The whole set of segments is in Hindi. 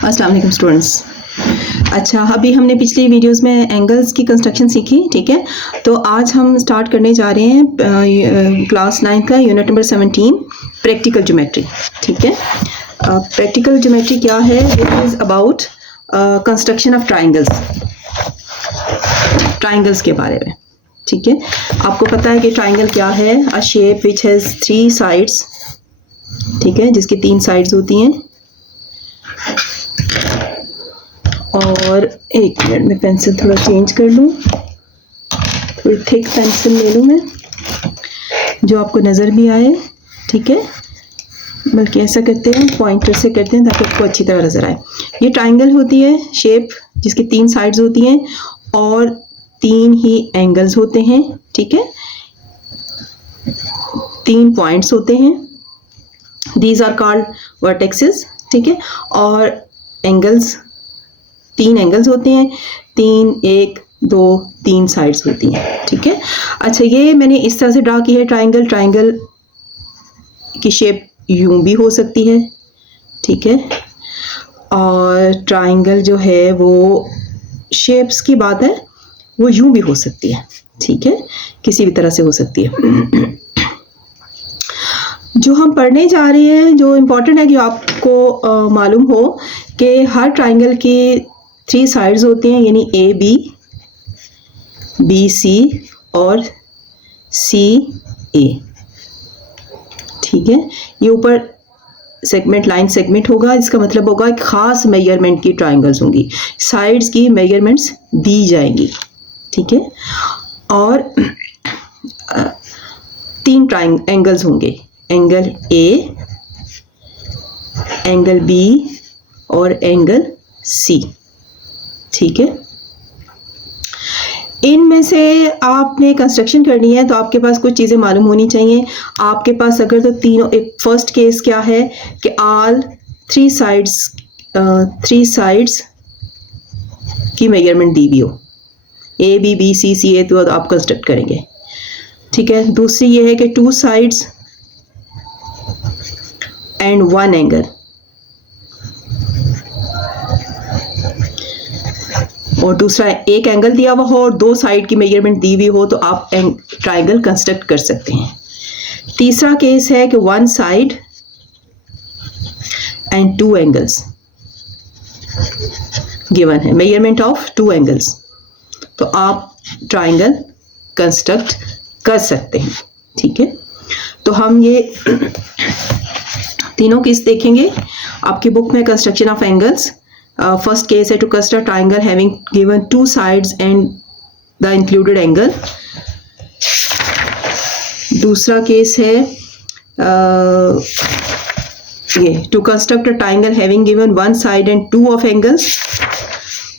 अस्सलाम वालेकुम स्टूडेंट्स। अच्छा, अभी हमने पिछली वीडियोस में एंगल्स की कंस्ट्रक्शन सीखी, ठीक है। तो आज हम स्टार्ट करने जा रहे हैं क्लास 9 का यूनिट नंबर 17 प्रैक्टिकल ज्योमेट्री, ठीक है। प्रैक्टिकल ज्योमेट्री क्या है? This is about construction of triangles के बारे में, ठीक है। आपको पता है कि ट्राइंगल क्या है? अ शेप विच हैज़ 3 साइड्स, ठीक है, जिसकी 3 साइड्स होती हैं। और एक मिनट में पेंसिल थोड़ा चेंज कर लूँ, थोड़ी थिक पेंसिल ले लूँ मैं जो आपको नज़र भी आए, ठीक है। बल्कि ऐसा करते हैं, पॉइंटर से करते हैं ताकि आपको अच्छी तरह नज़र आए। ये ट्राइंगल होती है शेप जिसकी 3 साइड्स होती हैं और 3 ही एंगल्स होते हैं, ठीक है। 3 पॉइंट्स होते हैं, दीज आर कॉल्ड वर्टेक्सेस, ठीक है। और एंगल्स 3 एंगल्स होते हैं, 3 1 2 3 साइड्स होती हैं, ठीक है। अच्छा, ये मैंने इस तरह से ड्रा की है ट्राइंगल की शेप यूं भी हो सकती है, ठीक है। और ट्राइंगल जो है वो शेप्स की बात है, वो यूं भी हो सकती है, ठीक है, किसी भी तरह से हो सकती है। जो हम पढ़ने जा रहे हैं, जो इम्पोर्टेंट है कि आपको मालूम हो कि हर ट्राइंगल के 3 साइड्स होते हैं, यानी ए बी सी और सी ए, ठीक है। ये ऊपर सेगमेंट लाइन सेगमेंट होगा, इसका मतलब होगा एक ख़ास मेजरमेंट की ट्राइंगल्स होंगी, साइड्स की मेजरमेंट्स दी जाएंगी, ठीक है। और 3 एंगल्स होंगे, एंगल ए, एंगल बी और एंगल सी, ठीक है। इनमें से आपने कंस्ट्रक्शन करनी है तो आपके पास कुछ चीज़ें मालूम होनी चाहिए। आपके पास अगर तो तीनों, एक फर्स्ट केस क्या है कि ऑल 3 साइड्स की मेजरमेंट दी हुई हो, ए बी सी ए, तो आप कंस्ट्रक्ट करेंगे, ठीक है। दूसरी ये है कि 2 साइड्स एंड 1 एंगल, और दूसरा एक एंगल दिया हुआ हो और 2 साइड की मेजरमेंट दी हुई हो तो आप ट्राइंगल कंस्ट्रक्ट कर सकते हैं। तीसरा केस है कि 1 साइड एंड 2 एंगल्स गिवन है, मेजरमेंट ऑफ 2 एंगल्स, तो आप ट्राइंगल कंस्ट्रक्ट कर सकते हैं, ठीक है। तो हम ये तीनों केस देखेंगे आपकी बुक में, construction of angles. First case है to construct triangle having given 2 sides and the included angle. दूसरा केस है ये to construct a triangle having given 1 side and 2 of angles.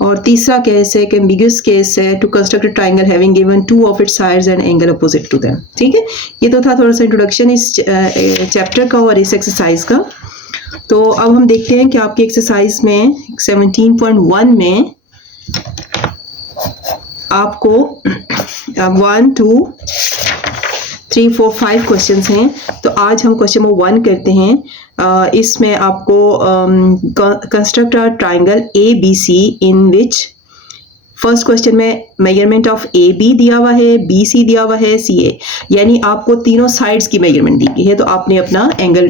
और तीसरा केस है कि एम्बिगुअस केस है to construct a triangle having given 2 of its sides and angle opposite to them, ठीक है। ये तो था थोड़ा सा इंट्रोडक्शन इस चैप्टर का और इस एक्सरसाइज का। तो अब हम देखते हैं कि आपकी एक्सरसाइज में 17.1 में आपको 1 2 3 4 5 क्वेश्चंस हैं। तो आज हम क्वेश्चन नंबर 1 करते हैं। इसमें आपको construct a triangle A B C in which, first question में मेजरमेंट ऑफ ए बी दिया हुआ है, बी सी दिया हुआ है, सी ए, यानी आपको तीनों साइड्स की मेजरमेंट दी गई है, तो आपने अपना ट्राइंगल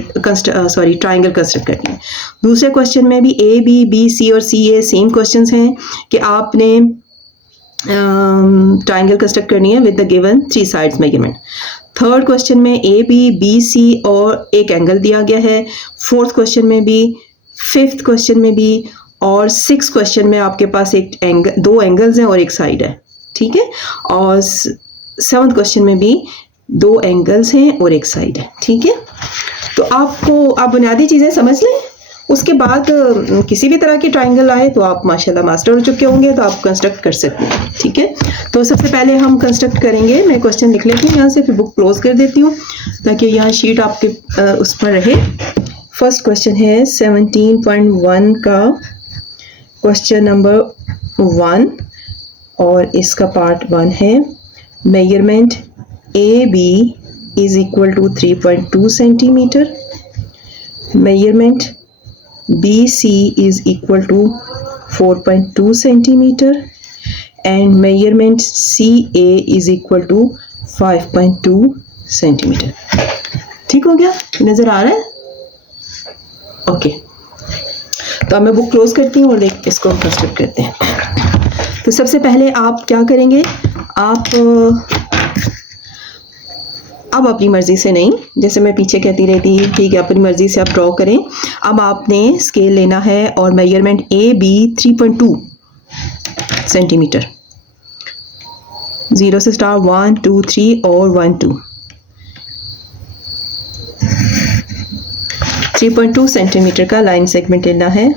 कंस्ट्रक्ट करनी है। दूसरे क्वेश्चन में भी ए बी सी और सी ए सेम क्वेश्चंस हैं कि आपने ट्राइंगल कंस्ट्रक्ट करनी है with the given 3 sides measurement. Third question में ए बी सी और एक एंगल दिया गया है, फोर्थ क्वेश्चन में भी, फिफ्थ क्वेश्चन में भी, और 6 क्वेश्चन में आपके पास 2 एंगल्स हैं और एक साइड है, ठीक है। और 7th क्वेश्चन में भी 2 एंगल्स हैं और एक साइड है, ठीक है। तो आप बुनियादी चीज़ें समझ लें, उसके बाद किसी भी तरह की ट्राइंगल आए तो आप माशाल्लाह मास्टर हो चुके होंगे, तो आप कंस्ट्रक्ट कर सकते हैं, ठीक है। तो सबसे पहले हम कंस्ट्रक्ट करेंगे, मैं क्वेश्चन लिख लेती हूँ यहाँ से, फिर बुक क्लोज कर देती हूँ ताकि यहाँ शीट आपके उस पर रहे। फर्स्ट क्वेश्चन है 17.1 का क्वेश्चन नंबर 1 और इसका पार्ट 1 है measurement A B is equal to 3.2 centimetre, measurement BC is equal to 4.2 centimeter and measurement CA is equal to 5.2 centimeter. ठीक हो गया, नज़र आ रहा है? ओके, तो अब मैं बुक क्लोज करती हूँ और देख इसको हम कंस्ट्रक्ट करते हैं। तो सबसे पहले आप क्या करेंगे, आप अब अपनी मर्ज़ी से नहीं, जैसे मैं पीछे कहती रहती, ठीक है, अपनी मर्ज़ी से आप ड्रॉ करें। अब आपने स्केल लेना है और मेजरमेंट AB 3.2 सेंटीमीटर, 0 से स्टार्ट 1 2 3 और 1 2, 3.2 सेंटीमीटर का लाइन सेगमेंट लेना है।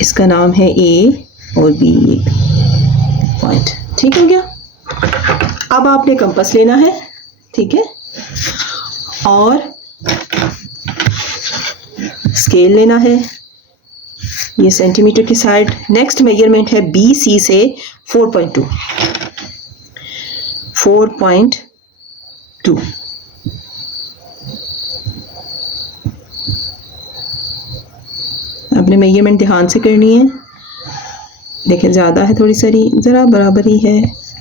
इसका नाम है A और B पॉइंट। ठीक हो गया। अब आपने कंपास लेना है, ठीक है, और स्केल लेना है, ये सेंटीमीटर की साइड। नेक्स्ट मेजरमेंट है BC से 4.2 आपने मेजरमेंट ध्यान से करनी है। देखिए ज़्यादा है थोड़ी सारी, ज़रा बराबर ही है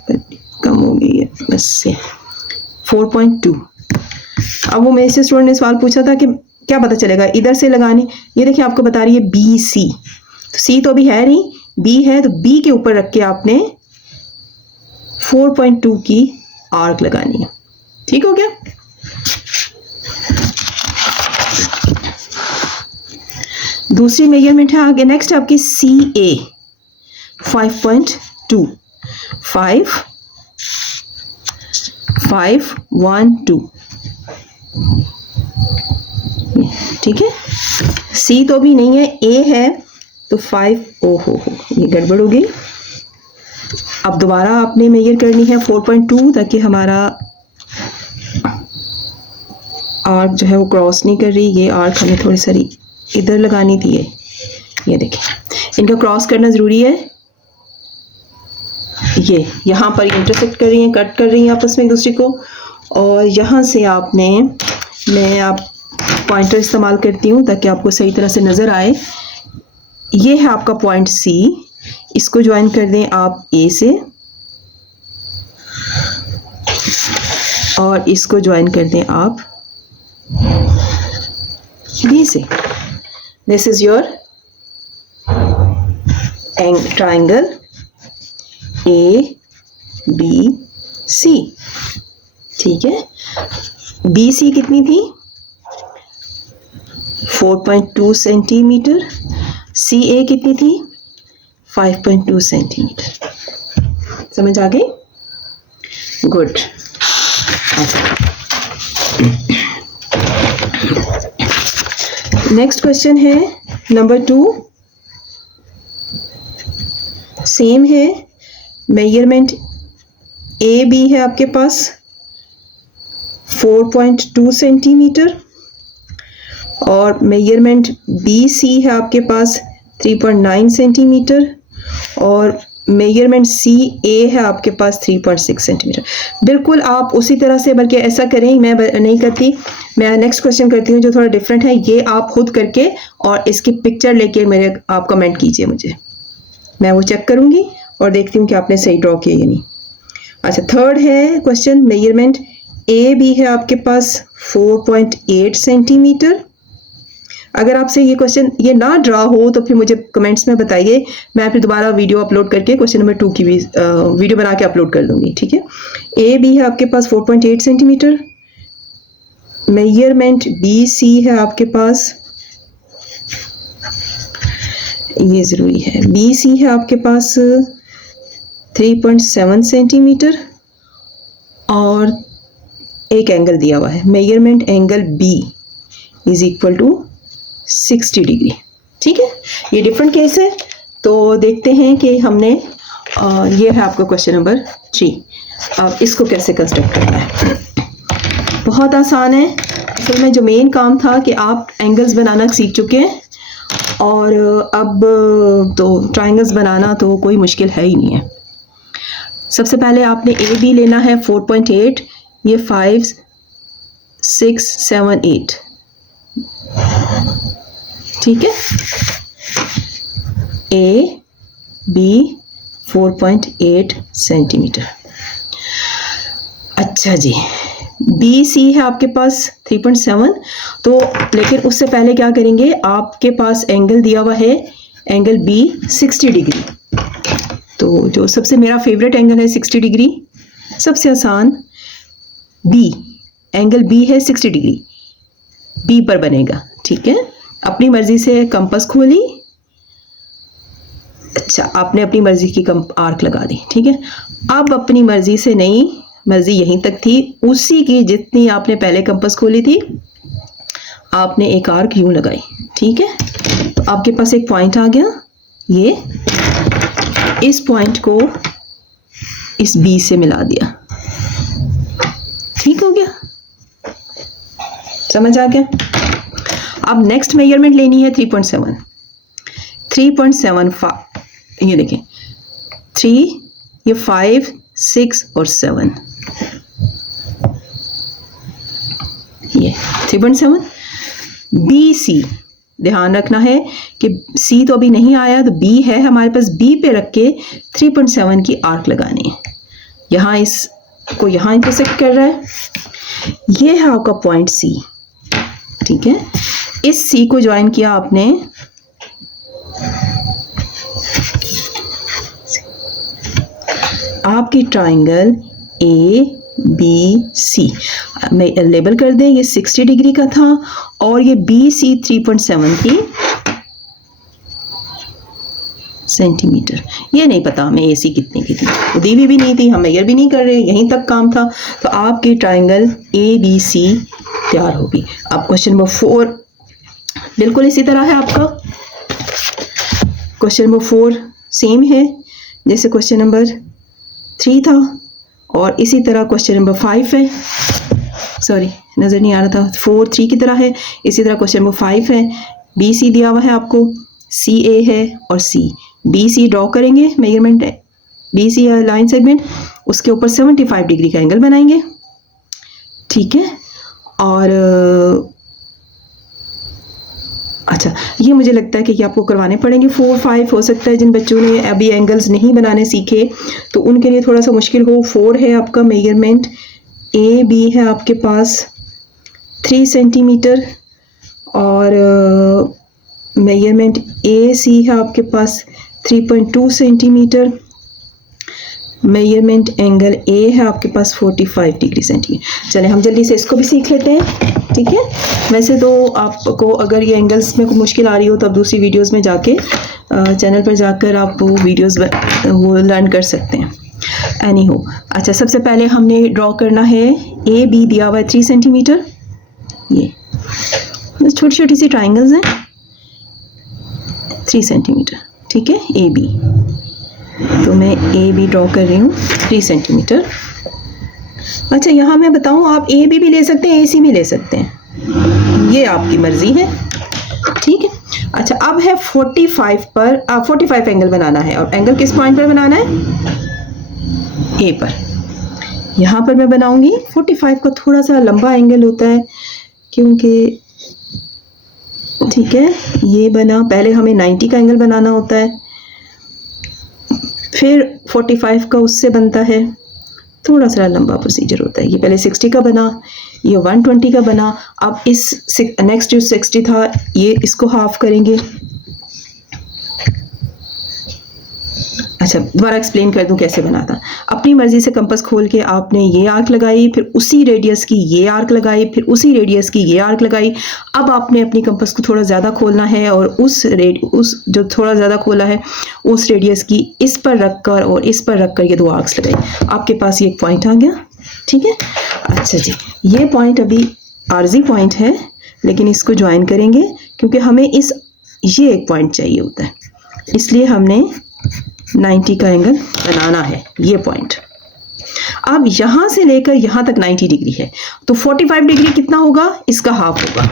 पर कम हो गई है बस से 4.2। अब वो मेरे से स्टूडेंट ने सवाल पूछा था कि क्या पता चलेगा, इधर से लगानी, ये देखिए आपको बता रही है BC, तो C तो अभी है नहीं, B है, तो B के ऊपर रख के आपने 4.2 की आर्क लगानी है। ठीक हो गया। दूसरी मेजरमेंट है आगे, नेक्स्ट आपकी CA 5.2 5 1 2, ठीक है। C तो भी नहीं है, A है, तो 5, ओहो ये गड़बड़ हो गई। अब दोबारा आपने मेजर करनी है 4.2, ताकि हमारा आर्क जो है वो क्रॉस नहीं कर रही। ये आर्क हमें थोड़ी सारी इधर लगानी थी, ये देखिए इनका क्रॉस करना ज़रूरी है। ये यहाँ पर इंटरसेक्ट कर रही हैं, कट कर रही हैं आपस में एक दूसरे को, और यहाँ से आपने, मैं आप पॉइंटर इस्तेमाल करती हूँ ताकि आपको सही तरह से नज़र आए। ये है आपका पॉइंट C, इसको ज्वाइन कर दें आप A से और इसको ज्वाइन कर दें आप B से। This is your triangle ABC, ठीक है। BC कितनी थी? 4.2 सेंटीमीटर। CA कितनी थी? 5.2 सेंटीमीटर। समझ आ गई? गुड। नेक्स्ट क्वेश्चन है नंबर 2, सेम है। मेजरमेंट AB है आपके पास 4.2 सेंटीमीटर और मेजरमेंट BC है आपके पास 3.9 सेंटीमीटर और मेजरमेंट CA है आपके पास 3.6 सेंटीमीटर। बिल्कुल आप उसी तरह से, बल्कि ऐसा करें, मैं नहीं करती, मैं नेक्स्ट क्वेश्चन करती हूँ जो थोड़ा डिफरेंट है। ये आप खुद करके और इसकी पिक्चर लेके मेरे आप कमेंट कीजिए मुझे, मैं वो चेक करूँगी और देखती हूँ कि आपने सही ड्रॉ किया या नहीं। अच्छा, थर्ड है क्वेश्चन, मेजरमेंट AB है आपके पास 4.8 सेंटीमीटर। अगर आपसे ये क्वेश्चन ये ना ड्रा हो तो फिर मुझे कमेंट्स में बताइए, मैं फिर दोबारा वीडियो अपलोड करके क्वेश्चन नंबर 2 की भी वीडियो बना के अपलोड कर दूंगी, ठीक है। AB है आपके पास 4.8 सेंटीमीटर। मेजरमेंट BC है आपके पास, ये ज़रूरी है, BC है आपके पास 3.7 सेंटीमीटर और एक एंगल दिया हुआ है, measurement angle B is equal to 60 degree. ठीक है, ये डिफरेंट केस है। तो देखते हैं कि हमने ये है आपका क्वेश्चन नंबर 3। अब इसको कैसे कंस्ट्रक्ट करना है, बहुत आसान है। असल में जो मेन काम था कि आप एंगल्स बनाना सीख चुके हैं और अब तो ट्रायंगल्स बनाना तो कोई मुश्किल है ही नहीं है। सबसे पहले आपने AB लेना है 4.8, ये 5 6 7 8, ठीक है, ए बी 4.8 सेंटीमीटर। अच्छा जी, बी सी है आपके पास 3.7। तो लेकिन उससे पहले क्या करेंगे, आपके पास एंगल दिया हुआ है एंगल बी 60 डिग्री। तो जो सबसे मेरा फेवरेट एंगल है 60 डिग्री, सबसे आसान बी, एंगल बी है 60 डिग्री, बी पर बनेगा। ठीक है, अपनी मर्जी से कंपास खोली। अच्छा, आपने अपनी मर्जी की आर्क लगा दी। ठीक है, अब अपनी मर्जी से नहीं, मर्जी यहीं तक थी, उसी की जितनी आपने पहले कंपास खोली थी आपने एक आर्क यूं लगाई। ठीक है, तो आपके पास एक पॉइंट आ गया, ये इस पॉइंट को इस बी से मिला दिया। ठीक हो गया, समझ आ गया। अब नेक्स्ट मेजरमेंट लेनी है 3.7, 3.75। ये देखें 3, ये 5, 6 और 7, ये 3.7। बी सी, ध्यान रखना है कि सी तो अभी नहीं आया, तो बी है हमारे पास, बी पे रख के 3.7 की आर्क लगानी है। यहाँ इसको यहाँ इंटरसेक्ट कर रहा है, ये है आपका पॉइंट सी। ठीक है, इस सी को ज्वाइन किया आपने आपकी ट्राइंगल ए बी सी, मैं लेबल कर दें, ये 60 डिग्री का था और ये बी सी 3.7 की सेंटीमीटर। ये नहीं हमें हमें एसी कितने की थी, वो दी हुई भी नहीं थी, हम मेजर भी नहीं कर रहे, यहीं तक काम था। तो आपकी ट्राइंगल ए बी सी तैयार होगी। अब क्वेश्चन नंबर 4 बिल्कुल इसी तरह है आपका। क्वेश्चन नंबर 4 सेम है जैसे क्वेश्चन नंबर 3 था, और इसी तरह क्वेश्चन नंबर 5 है, सॉरी नज़र नहीं आ रहा था, 4 3 की तरह है। इसी तरह क्वेश्चन नंबर 5 है, बी सी दिया हुआ है आपको, सी ए है और सी बी सी ड्रॉ करेंगे, मेजरमेंट है बी सी लाइन सेगमेंट, उसके ऊपर 75 डिग्री का एंगल बनाएंगे। ठीक है, और अच्छा, ये मुझे लगता है कि आपको करवाने पड़ेंगे 4 5। हो सकता है जिन बच्चों ने अभी एंगल्स नहीं बनाने सीखे तो उनके लिए थोड़ा सा मुश्किल हो। 4 है आपका मेजरमेंट, ए बी है आपके पास 3 सेंटीमीटर, और मेजरमेंट ए सी है आपके पास 3.2 सेंटीमीटर, मेजरमेंट एंगल ए है आपके पास 45 डिग्री सेंटीमीटर। चले हम जल्दी से इसको भी सीख लेते हैं। ठीक है, वैसे तो आपको अगर ये एंगल्स में कोई मुश्किल आ रही हो तो आप दूसरी वीडियोस में जाके चैनल पर जाकर आप वो वीडियोस वो लर्न कर सकते हैं। एनी हो, अच्छा सबसे पहले हमने ड्रॉ करना है, ए बी दिया हुआ है 3 सेंटीमीटर, ये छोटी छोटी सी ट्राइंगल्स हैं 3 सेंटीमीटर। ठीक है, ए बी, तो मैं ए बी ड्रॉ कर रही हूँ 3 सेंटीमीटर। अच्छा, यहाँ मैं बताऊँ, आप ए बी भी ले सकते हैं, ए सी भी ले सकते हैं, ये आपकी मर्जी है। ठीक है, अच्छा अब है 45 पर, 45 एंगल बनाना है, और एंगल किस पॉइंट पर बनाना है, ए पर। यहाँ पर मैं बनाऊंगी 45 का थोड़ा सा लंबा एंगल होता है क्योंकि, ठीक है, ये बना, पहले हमें 90 का एंगल बनाना होता है, फिर 45 का उससे बनता है, थोड़ा सा लंबा प्रोसीजर होता है। ये पहले 60 का बना, ये 120 का बना, अब इस नेक्स्ट जो 60 था ये इसको हाफ करेंगे। अच्छा, दोबारा एक्सप्लेन कर दूं कैसे बना था। अपनी मर्जी से कंपास खोल के आपने ये आर्क लगाई, फिर उसी रेडियस की ये आर्क लगाई, फिर उसी रेडियस की ये आर्क लगाई। अब आपने अपनी कंपास को थोड़ा ज़्यादा खोलना है और उस जो थोड़ा ज़्यादा खोला है उस रेडियस की इस पर रखकर और इस पर रखकर ये 2 आर्क्स लगाई। आपके पास ये एक पॉइंट आ गया। ठीक है, अच्छा जी, ये पॉइंट अभी आर्जी पॉइंट है लेकिन इसको ज्वाइन करेंगे क्योंकि हमें ये एक पॉइंट चाहिए होता है, इसलिए हमने 90 का एंगल बनाना है, ये पॉइंट। अब यहां से लेकर यहां तक 90 डिग्री है, तो 45 डिग्री कितना होगा, इसका हाफ होगा।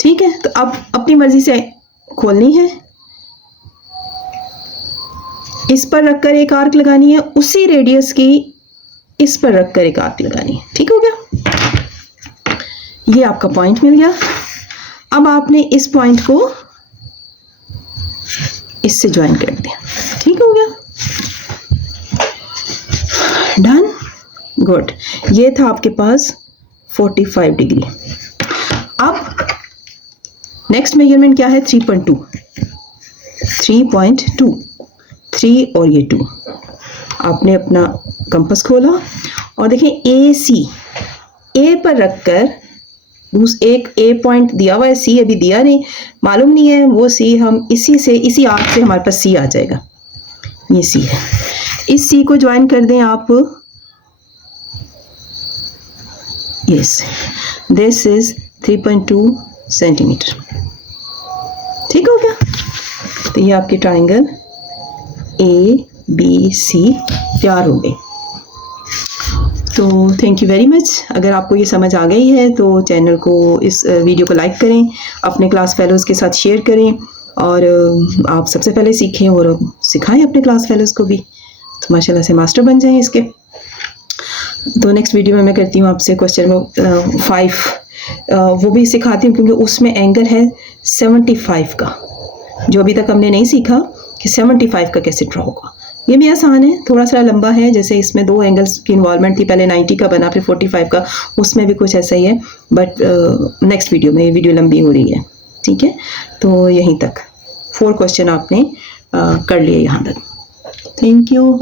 ठीक है, तो अब अपनी मर्जी से खोलनी है, इस पर रखकर एक आर्क लगानी है, उसी रेडियस की इस पर रखकर एक आर्क लगानी है। ठीक हो गया, ये आपका पॉइंट मिल गया। अब आपने इस पॉइंट को इससे ज्वाइन कर दें। ठीक हो गया, डन, गुड। ये था आपके पास 45 डिग्री। अब नेक्स्ट मेजरमेंट क्या है? 3.2, 3.2, 3 और ये 2। आपने अपना कंपास खोला और देखें ए सी, ए पर रखकर एक ए पॉइंट दिया हुआ है, सी अभी दिया नहीं, मालूम नहीं है वो सी, हम इसी आर्क से हमारे पास सी आ जाएगा, ये सी है। इस सी को ज्वाइन कर दें आप, यस, दिस इज 3.2 सेंटीमीटर। ठीक हो गया, तो ये आपके ट्राइंगल ए बी सी तैयार हो गए। तो थैंक यू वेरी मच। अगर आपको ये समझ आ गई है तो चैनल को, इस वीडियो को लाइक करें, अपने क्लास फेलोज़ के साथ शेयर करें, और आप सबसे पहले सीखें और सिखाएं अपने क्लास फेलोज़ को भी, तो माशाल्लाह से मास्टर बन जाएं इसके। तो नेक्स्ट वीडियो में मैं करती हूँ आपसे क्वेश्चन 5, वो भी सिखाती हूँ क्योंकि उसमें एंगल है 75 का, जो अभी तक हमने नहीं सीखा कि 75 का कैसे ड्रॉ होगा। ये भी आसान है, थोड़ा सा लंबा है, जैसे इसमें 2 एंगल्स की इन्वॉल्वमेंट थी, पहले 90 का बना फिर 45 का, उसमें भी कुछ ऐसा ही है, बट नेक्स्ट वीडियो में, ये वीडियो लंबी हो रही है। ठीक है, तो यहीं तक 4 क्वेश्चन आपने कर लिए यहाँ तक। Thank you.